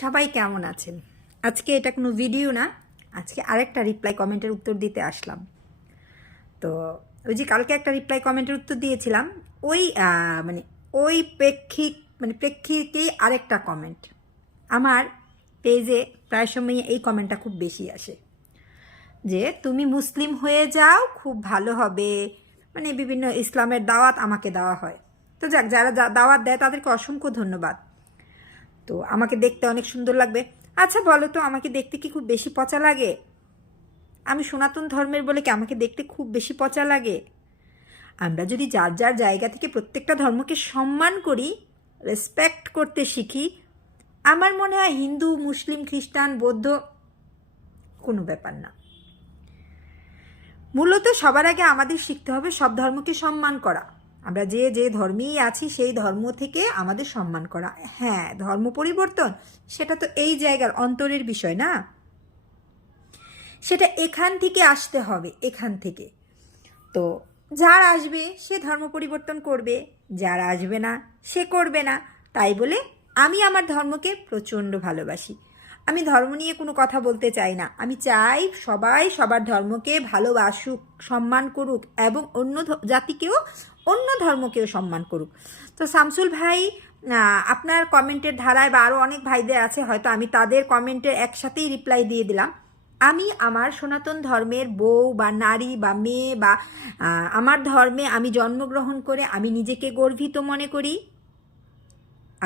সবাই কেমন আছেন? আজকে এটা কোনো ভিডিও না, আজকে আরেকটা রিপ্লাই কমেন্টের উত্তর দিতে আসলাম। তো ওই যে কালকে একটা রিপ্লাই কমেন্টের উত্তর দিয়েছিলাম, ওই মানে ওই প্রেক্ষিতেই আরেকটা কমেন্ট। আমার পেজে প্রায় সময় এই কমেন্টটা খুব বেশি আসে যে তুমি মুসলিম হয়ে যাও, খুব ভালো হবে। মানে বিভিন্ন ইসলামের দাওয়াত আমাকে দেওয়া হয়। তো যাক, যারা দাওয়াত দেয় তাদেরকে অসংখ্য ধন্যবাদ। তো আমাকে দেখতে অনেক সুন্দর লাগবে। আচ্ছা বলো তো, আমাকে দেখতে কি খুব বেশি পচা লাগে? আমি সনাতন ধর্মের বলে কি আমাকে দেখতে খুব বেশি পচা লাগে? আমরা যদি যার যার জায়গা থেকে প্রত্যেকটা ধর্মকে সম্মান করি, রেসপেক্ট করতে শিখি, আমার মনে হয় হিন্দু, মুসলিম, খ্রিস্টান, বৌদ্ধ কোনো ব্যাপার না। মূলত সবার আগে আমাদের শিখতে হবে সব ধর্মকে সম্মান করা। আমরা যে যে ধর্মেই আছি সেই ধর্ম থেকে আমাদের সম্মান করা। হ্যাঁ, ধর্ম পরিবর্তন সেটা তো এই জায়গার অন্তরের বিষয় না, সেটা এখান থেকে আসতে হবে, এখান থেকে। তো যার আসবে সে ধর্ম পরিবর্তন করবে, যার আসবে না সে করবে না। তাই বলে আমি আমার ধর্মকে প্রচণ্ড ভালোবাসি। আমি ধর্ম নিয়ে কোনো কথা বলতে চাই না। আমি চাই সবাই সবার ধর্মকে ভালোবাসুক, সম্মান করুক, এবং অন্য জাতিকেও, অন্য ধর্মকেও সম্মান করুক। তো শামসুল ভাই, আপনার কমেন্টের ধারায় বা আরও অনেক ভাইদের আছে, হয়তো আমি তাদের কমেন্টের একসাথেই রিপ্লাই দিয়ে দিলাম। আমি আমার সনাতন ধর্মের বউ বা নারী বা মেয়ে বা আমার ধর্মে আমি জন্মগ্রহণ করে আমি নিজেকে গর্বিত মনে করি,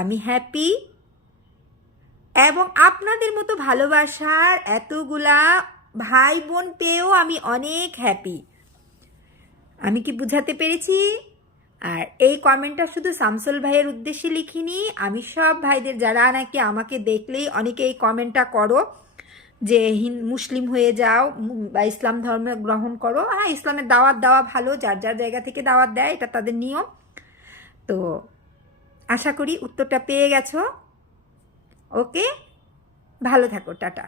আমি হ্যাপি। এবং আপনাদের মতো ভালোবাসার এতগুলা ভাই বোন পেয়েও আমি অনেক হ্যাপি। আমি কি বুঝাতে পেরেছি? আর এই কমেন্টটা শুধু শামসুল ভাইয়ের উদ্দেশ্যে লিখিনি, আমি সব ভাইদের যারা নাকি আমাকে দেখলেই অনেকে এই কমেন্টটা করো যে মুসলিম হয়ে যাও বা ইসলাম ধর্ম গ্রহণ করো। হ্যাঁ, ইসলামের দাওয়াত দেওয়া ভালো, যার যার জায়গা থেকে দাওয়াত দেয়, এটা তাদের নিয়ম। তো আশা করি উত্তরটা পেয়ে গেছো। ওকে, ভালো থাকো, টাটা।